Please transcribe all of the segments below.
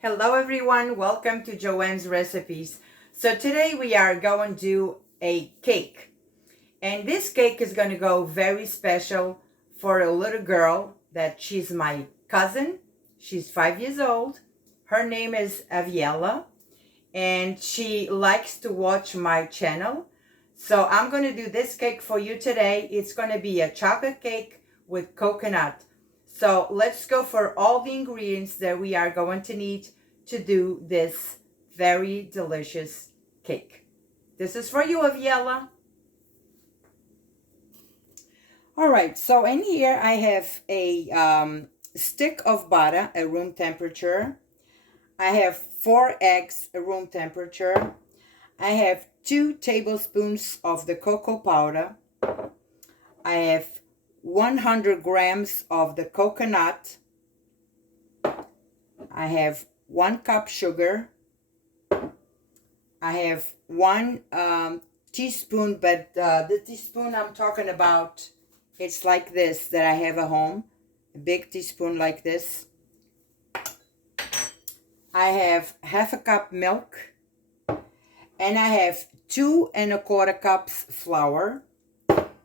Hello everyone, welcome to Joanne's Recipes. So today we are going to do a cake. And this cake is going to go very special for a little girl that she's my cousin. She's 5 years old. Her name is Aviella and she likes to watch my channel. So I'm going to do this cake for you today. It's going to be a chocolate cake with coconut. So let's go for all the ingredients that we are going to need to do this very delicious cake. This is for you, Aviella. All right, so in here I have a stick of butter at room temperature. I have 4 eggs at room temperature. I have 2 tablespoons of the cocoa powder. I have 100 grams of the coconut. I have 1 cup sugar. I have 1 teaspoon, but the teaspoon I'm talking about, it's like this that I have at home. A big teaspoon like this. I have half a cup milk. And I have 2 1/4 cups flour.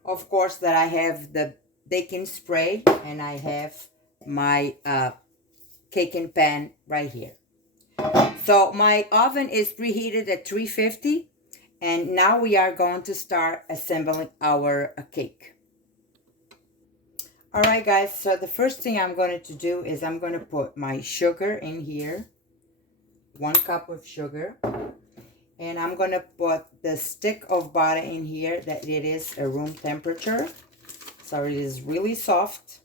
Of course, that I have the baking spray and I have my caking pan right here. So my oven is preheated at 350 and now we are going to start assembling our cake. All right, guys, so the first thing I'm going to do is I'm going to put my sugar in here. 1 cup of sugar. And I'm going to put the stick of butter in here that it is a room temperature. So it is really soft.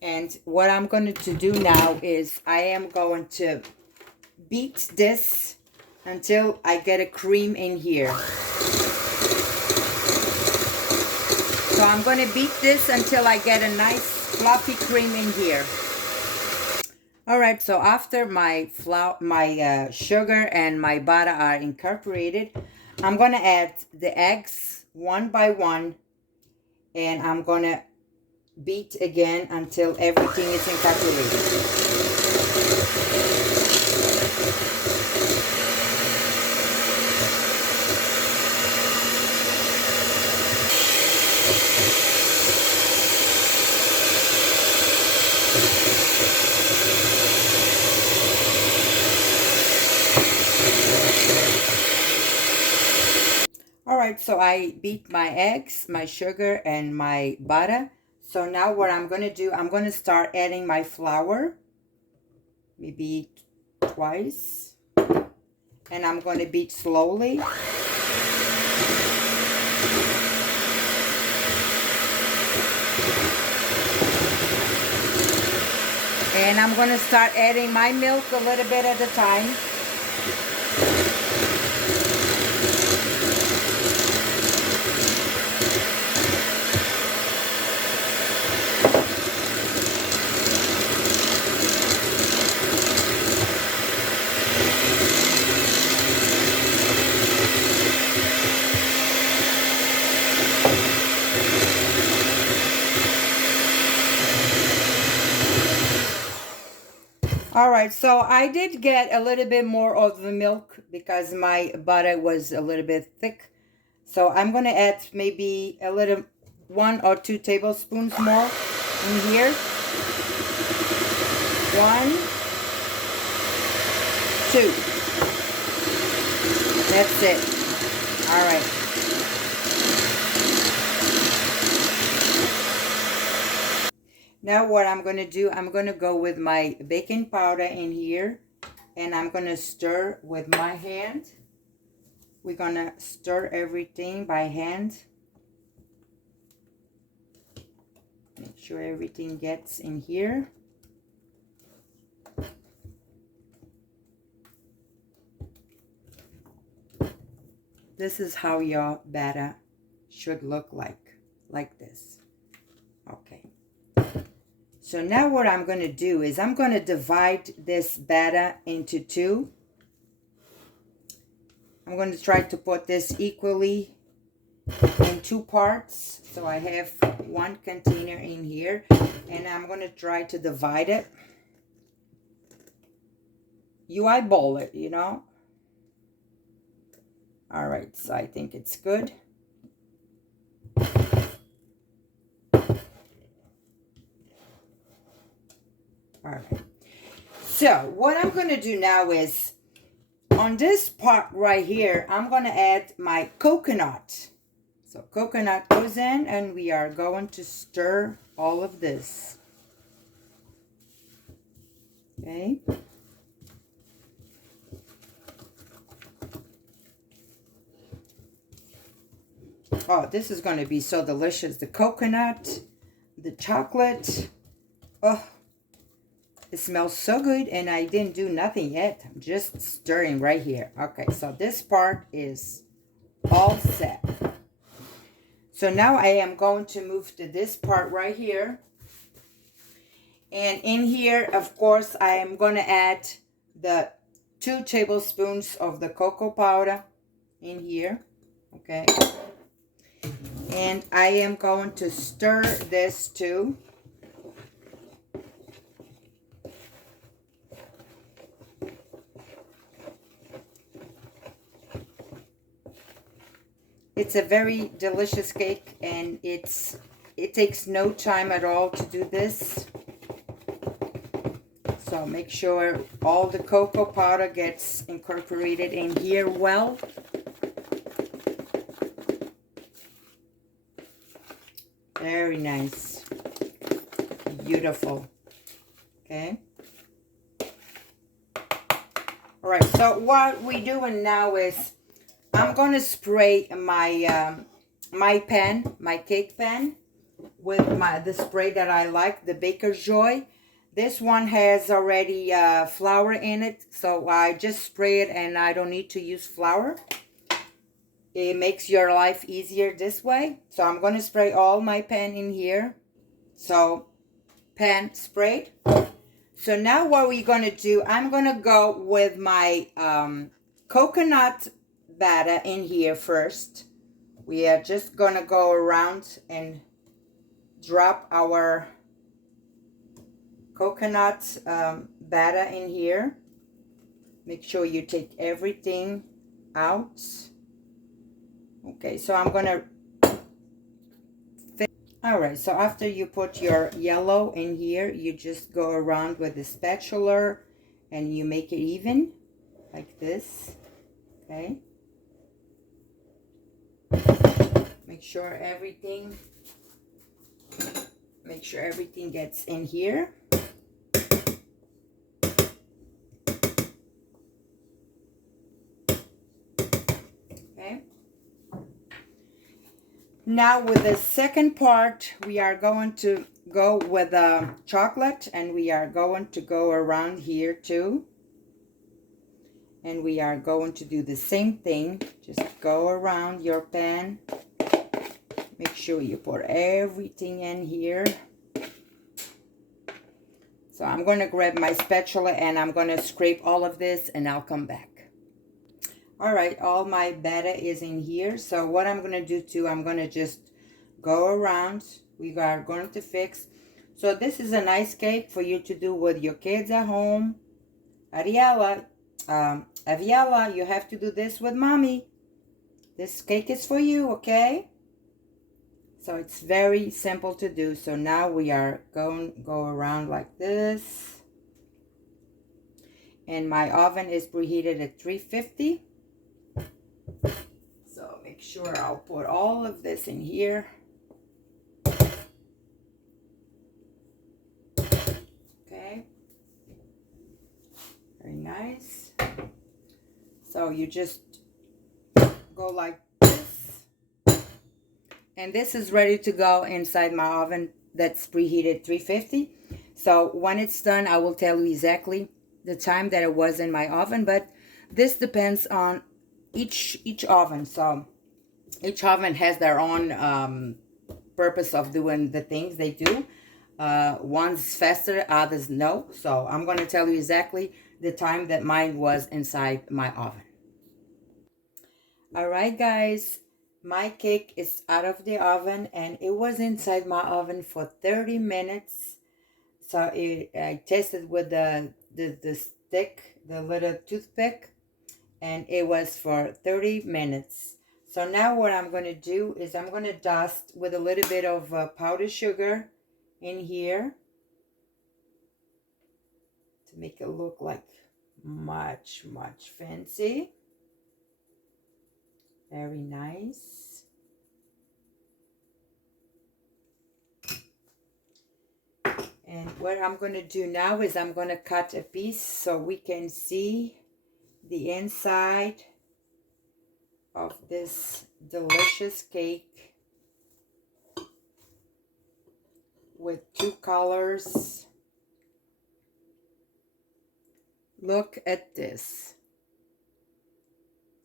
And what I'm going to do now is I am going to beat this until I get a cream in here. So I'm going to beat this until I get a nice fluffy cream in here. All right, so after my sugar and my butter are incorporated, I'm going to add the eggs one by one, and I'm going to beat again until everything is incorporated. All right, so I beat my eggs, my sugar, and my butter. So now what I'm going to do, I'm going to start adding my flour, maybe twice. And I'm going to beat slowly. And I'm going to start adding my milk a little bit at a time. All right, so I did get a little bit more of the milk because my butter was a little bit thick. So I'm going to add maybe a little 1 or 2 tablespoons more in here. 1, 2. That's it. All right. Now what I'm going to do, I'm going to go with my baking powder in here. And I'm going to stir with my hand. We're going to stir everything by hand. Make sure everything gets in here. This is how your batter should look like this. Okay. So now what I'm going to do is I'm going to divide this batter into 2. I'm going to try to put this equally in 2 parts. So I have 1 container in here, and I'm going to try to divide it. You eyeball it, you know. All right, so I think it's good. All right. So what I'm going to do now is, on this part right here, I'm going to add my coconut. So coconut goes in, and we are going to stir all of this. Okay. Oh, this is going to be so delicious. The coconut, the chocolate. Oh, it smells so good, and I didn't do nothing yet. I'm just stirring right here. Okay, so this part is all set. So now I am going to move to this part right here. And in here, of course, I am going to add the 2 tablespoons of the cocoa powder in here. Okay. And I am going to stir this too. It's a very delicious cake, and it takes no time at all to do this. So make sure all the cocoa powder gets incorporated in here well. Very nice. Beautiful. Okay. All right, so what we're doing now is I'm going to spray my my pan, my cake pan, with the spray that I like, the Baker's Joy. This one has already flour in it, so I just spray it, and I don't need to use flour. It makes your life easier this way. So I'm going to spray all my pan in here. So pan sprayed. So now what we're going to do, I'm going to go with my coconut batter in here first. We are just going to go around and drop our coconut batter in here. Make sure you take everything out. Okay, so I'm going to... All right, so after you put your yellow in here, you just go around with the spatula and you make it even, like this, okay? Make sure everything gets in here. Okay. Now with the second part, we are going to go with chocolate, and we are going to go around here too. And we are going to do the same thing. Just go around your pan. Make sure you put everything in here. So I'm going to grab my spatula and I'm going to scrape all of this, and I'll come back. All right, all my batter is in here. So what I'm going to do too, I'm going to just go around. We are going to fix. So this is a nice cake for you to do with your kids at home. Aviella, you have to do this with mommy. This cake is for you, okay? So it's very simple to do. So now we are going to go around like this. And my oven is preheated at 350. So make sure I'll put all of this in here. Okay. Very nice. So you just go like this. And this is ready to go inside my oven that's preheated 350. So when it's done, I will tell you exactly the time that it was in my oven, but this depends on each oven. So each oven has their own purpose of doing the things they do. One's faster, others no. So I'm going to tell you exactly the time that mine was inside my oven. All right, guys, My cake is out of the oven, and it was inside my oven for 30 minutes. So I tested with the stick, the little toothpick, and it was for 30 minutes. So now what I'm going to do is I'm going to dust with a little bit of powdered sugar in here to make it look like much fancy. Very nice. And what I'm going to do now is I'm going to cut a piece so we can see the inside of this delicious cake with two colors. Look at this.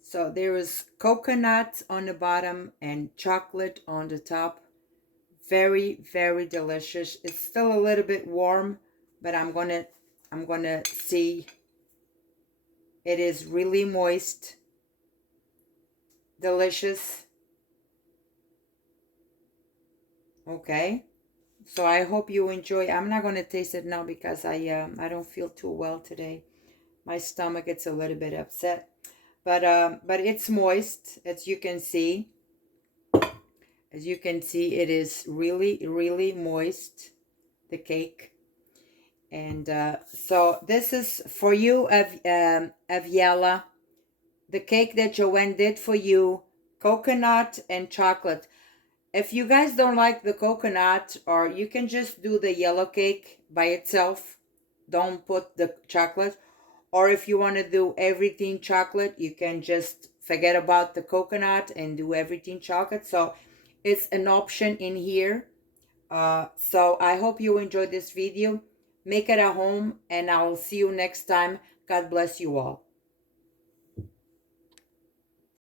So there is coconut on the bottom and chocolate on the top. Very delicious. It's still a little bit warm, but I'm gonna see. It is really moist, delicious. Okay, so I hope you enjoy. I'm not gonna taste it now because I don't feel too well today. My stomach gets a little bit upset, but it's moist, as you can see. As you can see, it is really moist, the cake. And so this is for you, Aviella, the cake that Joanne did for you, coconut and chocolate. If you guys don't like the coconut, or you can just do the yellow cake by itself, don't put the chocolate. Or if you want to do everything chocolate, you can just forget about the coconut and do everything chocolate. So it's an option in here. So I hope you enjoyed this video. Make it at home, and I'll see you next time. God bless you all.